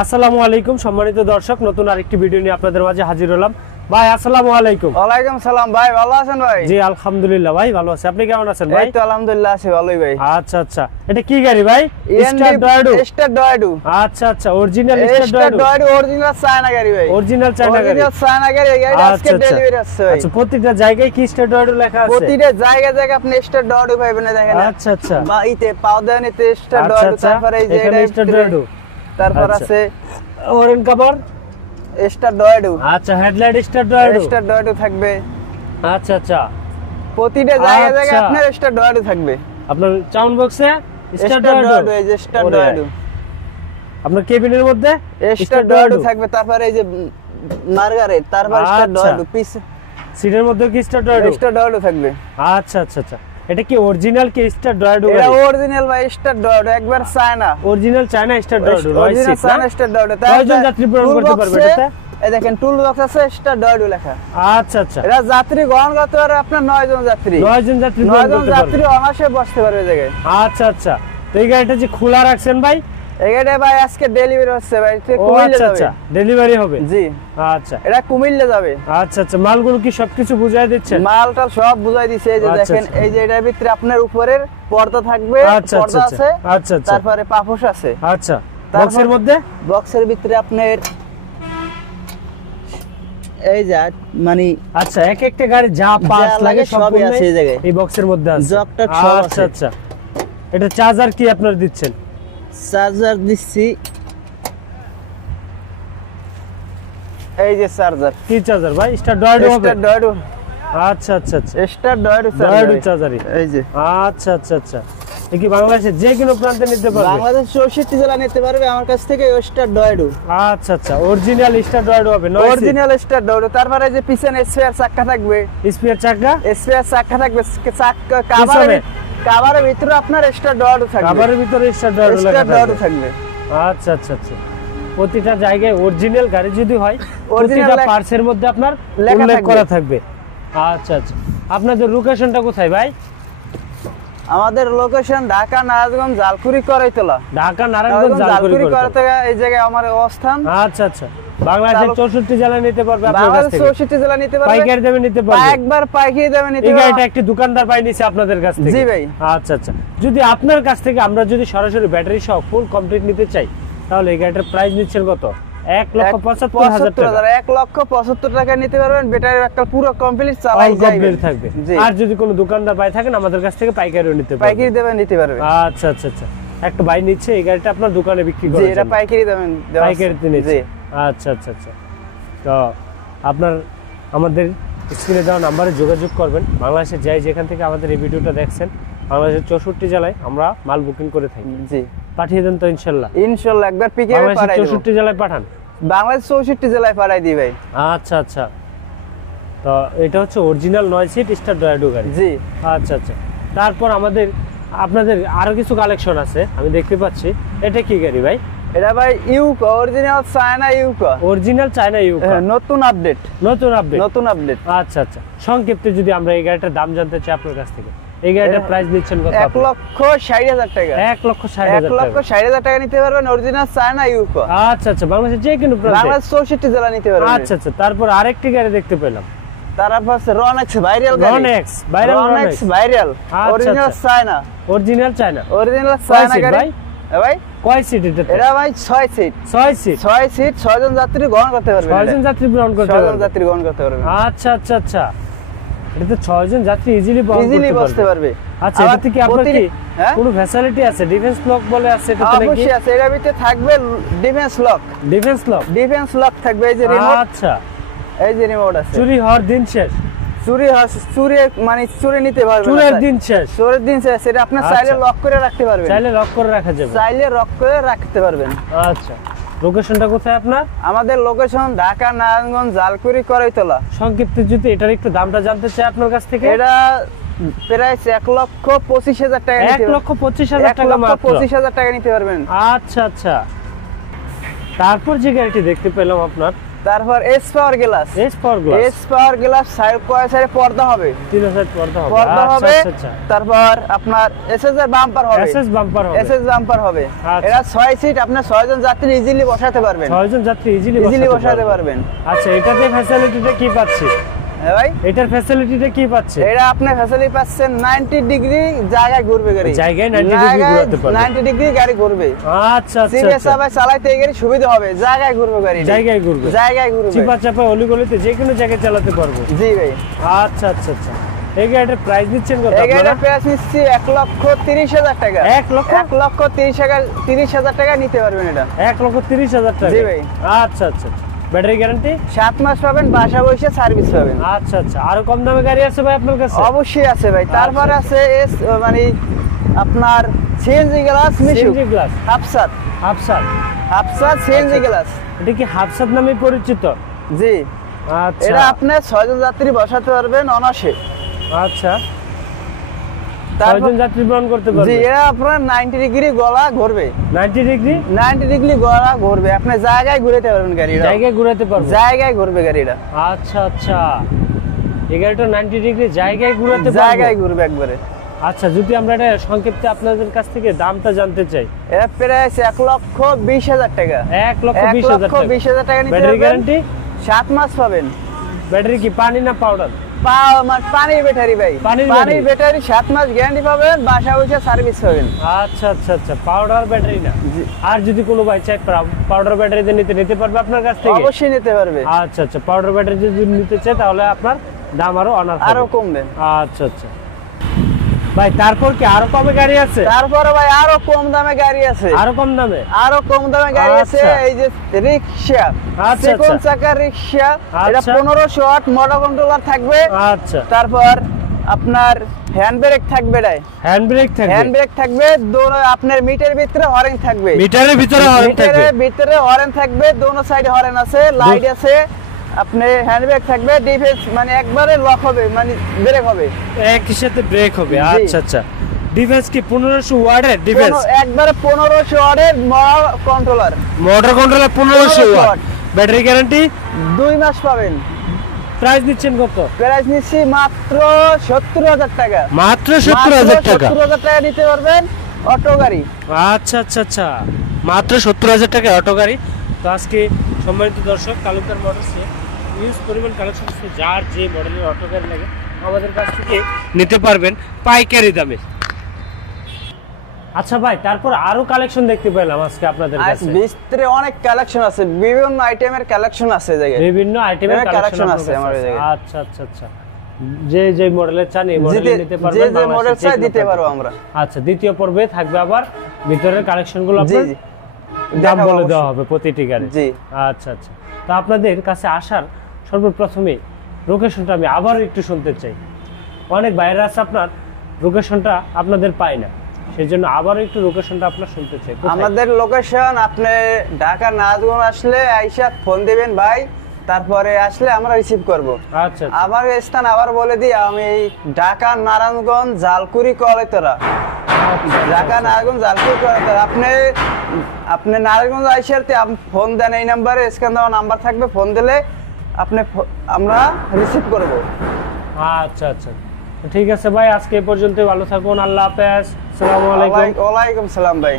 আসসালামু আলাইকুম সম্মানিত দর্শক, নতুন আরেকটি ভিডিও নিয়ে আপনাদের মাঝে হাজির হলাম। ভাই আসসালামু আলাইকুম। ওয়ালাইকুম সালাম ভাই, ভালো আছেন ভাই? জি আলহামদুলিল্লাহ ভাই ভালো আছি, আপনি কেমন আছেন ভাই? এই তো আলহামদুলিল্লাহ আছি ভালোই ভাই। আচ্ছা আচ্ছা, এটা কি গাড়ি ভাই? স্টার ডয়েডু। আচ্ছা আচ্ছা, অরিজিনাল স্টার ডয়েডু, অরিজিনাল চায়না গাড়ি ভাই। অরিজিনাল চায়না গাড়ি, অরিজিনাল চায়না গাড়ি। এই গাড়িটা আজকে ডেলিভারি আসছে ভাই। আচ্ছা, প্রত্যেকটা জায়গায় কি স্টার ডয়েডু লেখা আছে? প্রতিটা জায়গায় জায়গায় আপনি স্টার ডয়েডু পাবেন, দেখেন। আচ্ছা আচ্ছা, বাইতে পাউদানিতে স্টার ডয়েডু, তারপরে এই যে এখানে স্টার ডয়েডু, তারপর আছে ওরেন কভার স্টার ডয়েডু। আচ্ছা, হেডলাইট স্টার ডয়েডু থাকবে। আচ্ছা আচ্ছা, প্রতিটা জায়গায় জায়গায় আপনার স্টার ডয়েডু থাকবে। আপনার সাউন্ড বক্সে স্টার ডয়েডু, এই যে স্টার ডয়েডু। আপনার কেবিনের মধ্যে স্টার ডয়েডু থাকবে, তারপরে এই যে মার্গারেট, তারপর স্টার ডয়েডু। পিস সিটের মধ্যে কি স্টার ডয়েডু থাকবে। আচ্ছা আচ্ছা আচ্ছা, এটা কি অরিজিনাল কি স্টার ডয়েডু? এটা অরিজিনাল ভাই, স্টার ডয়েডু একবার চায়না, অরিজিনাল চায়না স্টার ডয়েডু, অরিজিনাল চায়না স্টার ডয়েডু। কয়জন যাত্রী বহন করতে পারবে এটাতে? এই দেখেন টুল বক্স আছে, স্টার ডয়েডু লেখা। আচ্ছা আচ্ছা, এটা যাত্রী গ্রহণ করতে পারে আপনার 9 জন যাত্রী। 9 জন যাত্রী অনায়াসে বসতে পারবে এই জায়গায়। আচ্ছা আচ্ছা, তো এই গাড়িটা যে খোলা রাখছেন ভাই? এই গাড়িটা ভাই আজকে ডেলিভারি হচ্ছে ভাই, কুমিল্লা যাবে। আচ্ছা, ডেলিভারি হবে? জি আচ্ছা, এটা কুমিল্লা যাবে। আচ্ছা আচ্ছা, মালগুলো কি সবকিছু বুঝাই দিচ্ছেন? মালটা সব বুঝাই দিছে। এই যে দেখেন, এই যে এটার ভিতরে আপনার উপরের পর্দা থাকবে, পর্দা আছে। আচ্ছা আচ্ছা, তারপরে পাপোশ আছে। আচ্ছা, বক্সের মধ্যে, বক্সের ভিতরে আপনার এই যে মানে আচ্ছা, এক একটা গাড়ি যা পার্টস লাগে সবই আছে এই জায়গায়, এই বক্সের মধ্যে আছে। জকটক সব আছে। আচ্ছা আচ্ছা, এটা চার্জার কি আপনারা দিচ্ছেন? চার্জার দিচ্ছি, এই যে চার্জার। কি চার্জার ভাই? স্টার ডয়েডু হবে? স্টার ডয়েডু। আচ্ছা আচ্ছা আচ্ছা, স্টার ডয়েডু চার্জারই। এই যে আচ্ছা আচ্ছা আচ্ছা, এই কি বাংলাদেশের যে কোনো প্রান্তে নিতে পারবে? বাংলাদেশ 64 জেলা নিতে পারবে আমার কাছ থেকে স্টার ডয়েডু। আচ্ছা আচ্ছা, অরিজিনাল স্টার ডয়েডু হবে, অরিজিনাল স্টার ডয়েডু। তারপরে যে পিছনে স্পেয়ার চাকা থাকবে, স্পেয়ার চাকা থাকবে। কাভারের ভিতরে আপনার স্টার ডয়েডু থাকবে, কাভারের ভিতরে স্টার ডয়েডু থাকবে। আচ্ছা আচ্ছা আচ্ছা, প্রতিটা জায়গায় অরিজিনাল গাড়ি যদি হয় প্রতিটা পার্টসের মধ্যে আপনার উল্লেখ করা থাকবে। আচ্ছা আচ্ছা, আপনাদের লোকেশনটা কোথায় ভাই? আমাদের লোকেশন ঢাকা নারায়ণগঞ্জ জালকুড়ি করাইতলা। ঢাকা নারায়ণগঞ্জ জালকুড়ি করাইতলা, এই জায়গায় আমার অবস্থান। আচ্ছা আচ্ছা, বাংলাদেশের 64 জেলা নিতে পারবে আপনার কাছ থেকে? 64 জেলা নিতে পারবে, পাইকারি দামে নিতে পারবে? একবার পাইকারি দামে নিতে পারবে। এই গাড়িটা একটি দোকানদার পাই নিছে আপনাদের কাছ থেকে? জি ভাই। আচ্ছা আচ্ছা, যদি আপনার কাছ থেকে আমরা যদি সরাসরি ব্যাটারি সহ ফুল কমপ্লিট নিতে চাই, তাহলে এই গাড়িটার প্রাইস নিচ্ছেন কত? 1,75,000 1,75,000 টাকা নিতে পারবেন। ব্যাটারি একটা পুরো কমপ্লিট চালাই থাকবে। আর যদি কোনো দোকানদার ভাই থাকেন আমাদের কাছ থেকে পাইকারিও নিতে পারবেন, পাইকারি দেবেন নিতে পারবে। আচ্ছা আচ্ছা আচ্ছা, একটা ভাই নিচ্ছে এই গাড়িটা আপনার দোকানে বিক্রি করে? জি, এটা পাইকারি দেবেন, পাইকারিতে নিচ্ছে। আচ্ছা আচ্ছা আচ্ছা, তো আপনার আমাদের স্ক্রিনে দেওয়া নাম্বারে যোগাযোগ করবেন। বাংলাদেশের যাই যেখান থেকে আমাদের এই ভিডিওটা দেখছেন, বাংলাদেশের 64 জেলায় আমরা মাল বুকিং করে থাকি। জি, পাঠিয়ে দেন তো ইনশাআল্লাহ? ইনশাআল্লাহ, একবার পিকআপে পাঠাই দেব। 64 জেলায় পাঠান? বাংলাদেশ 64 জেলায় পাঠাই দিই ভাই। আচ্ছা আচ্ছা, তো এটা হচ্ছে অরিজিনাল 9 সিট স্টার ডয়েডু গাড়ি। জি, আচ্ছা আচ্ছা, তারপর আপনাদের আরো কিছু কালেকশন আছে আমি দেখতে পাচ্ছি। এটা কি গাড়ি ভাই? এটা ভাই UCO, original China UCO. Original China UCO, নতুন আপডেট। আচ্ছা আচ্ছা, সংক্ষেপে যদি আমরা এই গাড়িটার দাম জানতে চাই আপনার কাছ থেকে, এই গাড়িটার প্রাইস দিচ্ছেন কত? 1,60,000 টাকা। 1,60,000 টাকা নিতে পারবেন, অরিজিনাল চায়না ইউকো। আচ্ছা আচ্ছা, বাংলাদেশের যে কোনো প্রান্তে? বাংলাদেশ 64 জেলা নিতে পারবেন। আচ্ছা আচ্ছা, তারপর আরেকটি গাড়ি দেখতে পেলাম, তারপর আছে রনেক্স ভাইরাল গাড়ি। রনেক্স viral, original China. Original China গাড়ি ভাই। কয় সিট এটা? এটা ভাই 6 সিট। 6 সিট, 6 জন যাত্রী গ্রহণ করতে পারবে। 6 জন যাত্রী গ্রহণ করতে পারবে। আচ্ছা আচ্ছা আচ্ছা, এটা তো 6 জন যাত্রী ইজিলি বসতে পারবে। আচ্ছা, এটাতে কি আপনার কি কোনো ফ্যাসিলিটি আছে? ডিফেন্স লক বলে আছে এটাতে নাকি? অবশ্যই আছে, এর ভিতরে থাকবে ডিফেন্স লক থাকবে। এই যে রিমোট। আচ্ছা, এই যে রিমোট আছে। চুরি হওয়ার দিন শেষ? চুরি মানে চুরি নিতে পারবে, চুরির দিন শেষ। সেটা আপনি চাইলে লক করে রাখতে পারবেন। চাইলে লক করে রাখা যাবে, চাইলে লক করে রাখতে পারবেন। আচ্ছা, লোকেশনটা কোথায় আপনার? আমাদের লোকেশন ঢাকা নারায়ণগঞ্জ জালকুড়ি করাইতলা। সংক্ষিপ্ত যদি এটার একটু দামটা জানতে চাই আপনার কাছ থেকে? এটা প্রাইস 1,25,000 টাকা। 1,25,000 টাকা মাত্র? 1,25,000 টাকা নিতে পারবেন। আচ্ছা আচ্ছা, তারপর যে গাড়িটি দেখতে পেলাম আপনার, তারপর S power glass, S power glass, S power glass side পর্দা হবে, 3 সাইড পর্দা হবে, পর্দা হবে। আচ্ছা আচ্ছা, তারপর আপনার এসএস এর বাম্পার হবে, এসএস বাম্পার হবে, এসএস বাম্পার হবে। আচ্ছা। এটা 6 সিট, আপনি 6 জন যাত্রী ইজিলি বসাতে পারবেন, 6 জন যাত্রী ইজিলি বসাতে পারবেন। আচ্ছা, এটাতে ফ্যাসিলিটিটা কি পাচ্ছি? হ্যাঁ ভাই, এটার ফ্যাসিলিটিটা কি পাচ্ছে? এটা আপনি ফ্যাসিলিটি পাচ্ছেন 90 ডিগ্রি জায়গায় ঘুরবে গাড়ি, জায়গায় 90 ডিগ্রি ঘোরাতে পারবে, 90 ডিগ্রি গাড়ি ঘুরবে। আচ্ছা আচ্ছা, সিরিয়াস ভাবে চালাতে এই গাড়ি সুবিধা হবে, জায়গায় ঘুরবে গাড়ি, জায়গায় ঘুরবে, জায়গায় ঘুরবে, চিপা চাপা অলিগলিতে যে কোনো জায়গায় চালাতে পারবো। জি ভাই। আচ্ছা আচ্ছা আচ্ছা, এই গাড়িটার প্রাইস দিচ্ছেন কত এই আপনারা? গাড়িটার প্রাইস নিচ্ছি 1,30,000 টাকা। 1,30,000 টাকা নিতে পারবেন এটা। 1,30,000 টাকা? জি ভাই। আচ্ছা আচ্ছা, ব্যাটারি গ্যারান্টি 7 মাস পাবেন, বাসা বসে সার্ভিস পাবেন। আচ্ছা আচ্ছা, আরো কম দামে গাড়ি আছে ভাই আপনার কাছে? অবশ্যই আছে ভাই। তারপর আছে এস মানে আপনার সিএনজি গ্লাস মিশু, সিএনজি গ্লাস, হাফসাত, হাফসাত সিএনজি গ্লাস। এটা কি হাফসাত নামে পরিচিত? জি। আচ্ছা, এটা আপনি 6 জন যাত্রী বসাতে পারবেন অনাসে। আচ্ছা, তারপর 6 জন যাত্রী বহন করতে পারবে? জি, এটা আপনার 90 ডিগ্রি গলা ঘুরবে, 90 ডিগ্রি, 90 ডিগ্রি গলা ঘুরবে, আপনি জায়গায় ঘুরাতে পারবেন গাড়িটা, জায়গায় ঘোরাতে পারবে, জায়গায় ঘুরবে গাড়িটা। আচ্ছা আচ্ছা, এই গাড়িটা 90 ডিগ্রি জায়গায় ঘোরাতে পারবে, জায়গায় ঘুরবে একবারে। আচ্ছা, যদি আমরা এটা সংক্ষেপে আপনাদের কাছ থেকে দামটা জানতে চাই? এর প্রাইস 1,20,000 টাকা। 1,20,000 টাকা নিতে ব্যাটারি পারবেন। গ্যারান্টি 7 মাস পাবেন। ব্যাটারি কি পানি না পাউডার? পানির ব্যাটারি ভাই, পানির ব্যাটারি 7 মাস গ্যারান্টি পাবেন, বাসা বসে সার্ভিস পাবেন। আচ্ছা আচ্ছা আচ্ছা, পাউডার ব্যাটারি না? জি। আর যদি কোনো ভাই চাই পাউডার ব্যাটারিতে নিতে পারবে আপনার কাছ থেকে? অবশ্যই নিতে পারবে। আচ্ছা আচ্ছা, পাউডার ব্যাটারি যদি নিতে চায় তাহলে আপনার দাম আরো অনার আরো কমবে। আচ্ছা আচ্ছা ভাই, তারপর কি আরো কমে গাড়ি আছে? তারপরে ভাই আরো কম দামে গাড়ি আছে, আরো কম দামে? আরো কম দামে গাড়ি আছে। আচ্ছা। এই যে রিকশা, আচ্ছা, সেকেন্ড আচ্ছা। চাকার রিকশা, এটা আচ্ছা। 1500 ওয়াট মোটর কন্ট্রোলার থাকবে। আচ্ছা, তারপর আপনার হ্যান্ড ব্রেক থাকবে, হ্যান্ড ব্রেক থাকবে, হ্যান্ড ব্রেক থাকবে, আপনার মিটার ভিতরে হরেন থাকবে, মিটারের ভিতরে হর্ন থাকবে, মিটারের ভিতরে হরেন থাকবে, দোনো সাইডে হরেন আছে, লাইট আছে, আপনি হ্যান্ড ব্রেক থাকবে, ডিফেন্স মানে একবারে লক হবে, মানে ব্রেক হবে, একই সাথে ব্রেক হবে। জি। আচ্ছা আচ্ছা, ডিফেন্স কি 1500 ওয়াটের ডিফেন্স? একবারে 1500 ওয়াটের controller, motor controller 1500 watt, watt. Battery guarantee 2 মাস পাবেন। প্রাইস দিচ্ছেন কত? প্রাইস নিচ্ছি মাত্র 70,000 টাকা। মাত্র 70,000 টাকা? 70,000 টাকা নিতে পারবেন অটো গাড়ি। আচ্ছা আচ্ছা আচ্ছা, মাত্র 70,000 টাকা অটো গাড়ি। তো আজকে সম্মানিত দর্শক, তালুকদার মোটরসে ইউজ পরিমাণ কালেকশন আছে, যার যে মডেলের অটো গাড়ি লাগে আমাদের কাছ থেকে নিতে পারবেন পাইকারি দামে। আচ্ছা ভাই, তারপর আরো কালেকশন দেখতে পেলাম আজকে আপনাদের কাছে? ভিতরে অনেক কালেকশন আছে, বিভিন্ন আইটেমের কালেকশন আছে জায়গায়, বিভিন্ন আইটেমের কালেকশন আছে আমার জায়গায়। আচ্ছা আচ্ছা আচ্ছা, যে যে মডেলের চান এই মডেলে নিতে পারবেন, যে যে মডেল চাই দিতে পারবো আমরা। আচ্ছা, দ্বিতীয় পর্বে থাকবে আবার ভিতরের কালেকশনগুলো জি আপনার জি, দাম দেখাবো বলে দেওয়া অবশ্যই। হবে প্রতিটি গাড়ি। জি। আচ্ছা আচ্ছা, তো আপনাদের কাছে আসার সর্বপ্রথমে লোকেশনটা আমি আবার একটু শুনতে চাই। অনেক বাইরে আছে, আপনার লোকেশনটা আপনাদের পায় না, সেই জন্য আবার একটু লোকেশনটা আপনার শুনতে চাই। কোথায়? আমাদের লোকেশন আপনি ঢাকা নারায়ণগঞ্জ আসলে আইসা ফোন দিবেন ভাই, তারপরে আসলে আমরা রিসিভ করব। আচ্ছা আচ্ছা, আমার স্থান আবার বলে দিই, আমি ঢাকা নারায়ণগঞ্জ জালকুড়ি কলেতরা, ঢাকা নারায়ণগঞ্জ জালকুড়ি কলেতরা। আপনি নারায়ণগঞ্জ আইসাতে ফোন দেন, এই নাম্বারে স্ক্যান দেওয়া নাম্বার থাকবে, ফোন দিলে আমরা রিসিভ করব। আচ্ছা আচ্ছা, ঠিক আছে ভাই, আজকে এই পর্যন্ত। ভালো থাকুন, আল্লাহ হাফেজ, আসসালামু আলাইকুম। ওয়ালাইকুম সালাম ভাই।